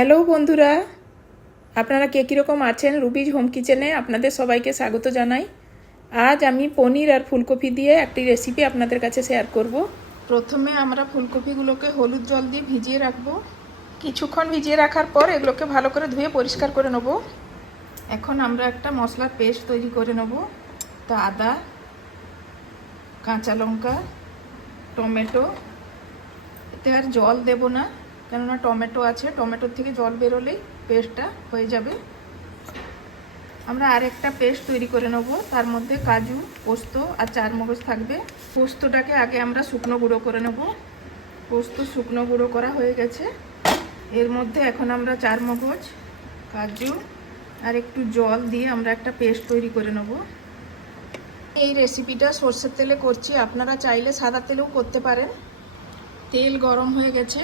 Hello বন্ধুরা, আপনারা কে কীরকম আছেন? রুবিজ হোম কিচেনে আপনাদের সবাইকে স্বাগত জানাই। আজ আমি পনির আর ফুলকপি দিয়ে একটি রেসিপি আপনাদের কাছে শেয়ার করব। প্রথমে আমরা ফুলকপিগুলোকে হলুদ জল দিয়ে ভিজিয়ে রাখবো। কিছুক্ষণ ভিজিয়ে রাখার পর এগুলোকে ভালো করে ধুয়ে পরিষ্কার করে নেব। এখন আমরা একটা মশলার পেস্ট তৈরি করে নেব। তা আদা, কাঁচা লঙ্কা, টমেটো, এতে আর জল দেব না, কেননা টমেটো আছে, টমেটোর থেকে জল বেরোলেই পেস্টটা হয়ে যাবে। আমরা আরেকটা পেস্ট তৈরি করে নেব। তার মধ্যে কাজু, পোস্ত আর চারমগজ থাকবে। পোস্তটাকে আগে আমরা শুকনো গুঁড়ো করে নেব। পোস্ত শুকনো গুঁড়ো করা হয়ে গেছে। এর মধ্যে এখন আমরা চারমগজ, কাজু আর একটু জল দিয়ে আমরা একটা পেস্ট তৈরি করে নেব। এই রেসিপিটা সর্ষের তেলে করছি, আপনারা চাইলে সাদা তেলেও করতে পারেন। তেল গরম হয়ে গেছে।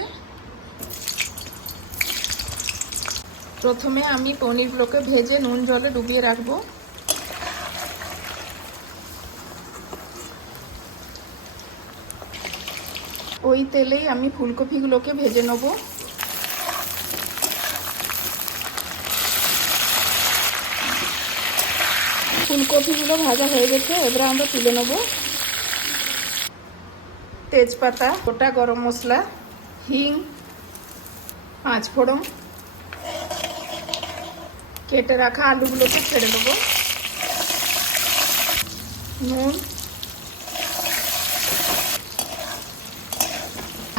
প্রথমে আমি পনিরগুলোকে ভেজে নুন জলে ডুবিয়ে রাখবো। ওই তেলেই আমি ফুলকপিগুলোকে ভেজে নেব। ফুলকপিগুলো ভাজা হয়ে গেছে, এবার আমরা তুলে নেব। তেজপাতা, গোটা গরম মশলা, হিং, 5 ফোড়ন, কেটে রাখা আলুগুলোকে ছেড়ে দেবো। নুন,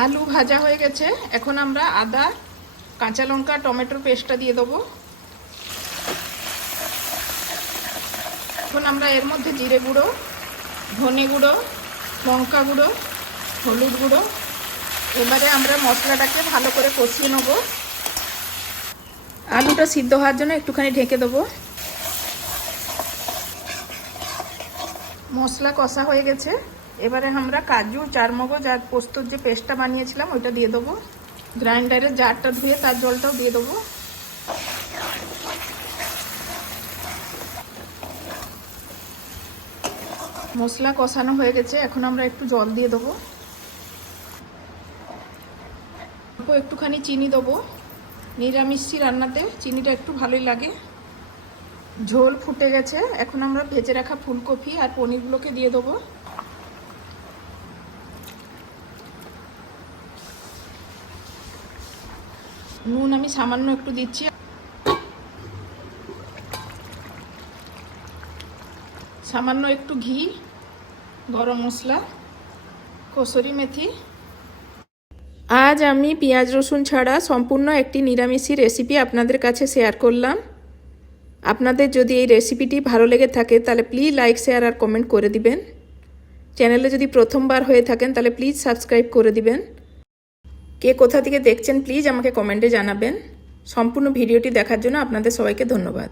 আলু ভাজা হয়ে গেছে। এখন আমরা আদা, কাঁচা লঙ্কা, টমেটোর পেস্টটা দিয়ে দেবো। এখন আমরা এর মধ্যে জিরে গুঁড়ো, ধনে গুঁড়ো, লঙ্কা গুঁড়ো, হলুদ গুঁড়ো, এবারে আমরা মশলাটাকে ভালো করে কষিয়ে নেব। আলুটা সিদ্ধ হওয়ার জন্য একটুখানি ঢেকে দেবো। মশলা কষা হয়ে গেছে, এবারে আমরা কাজু, চারমগজ আর পোস্তর যে পেস্টটা বানিয়েছিলাম ওইটা দিয়ে দেবো। গ্রাইন্ডারের জারটা ধুয়ে তার জলটাও দিয়ে দেবো। মশলা কষানো হয়ে গেছে, এখন আমরা একটু জল দিয়ে দেবো। একটুখানি চিনি দেবো। নিরামিষি রান্নাতে চিনিটা একটু ভালোই লাগে। ঝোল ফুটে গেছে, এখন আমরা ভেজে রাখা ফুলকপি আর পনিরগুলোকে দিয়ে দেবো। নুন আমি সামান্য একটু দিচ্ছি। সামান্য একটু ঘি, গরম মশলা, কসুরি মেথি। আজ আমি পেঁয়াজ রসুন ছাড়া সম্পূর্ণ একটি নিরামিষি রেসিপি আপনাদের কাছে শেয়ার করলাম। আপনাদের যদি এই রেসিপিটি ভালো লেগে থাকে তাহলে প্লিজ লাইক, শেয়ার আর কমেন্ট করে দিবেন। চ্যানেলে যদি প্রথমবার হয়ে থাকেন তাহলে প্লিজ সাবস্ক্রাইব করে দিবেন। কে কোথা থেকে দেখছেন প্লিজ আমাকে কমেন্টে জানাবেন। সম্পূর্ণ ভিডিওটি দেখার জন্য আপনাদের সবাইকে ধন্যবাদ।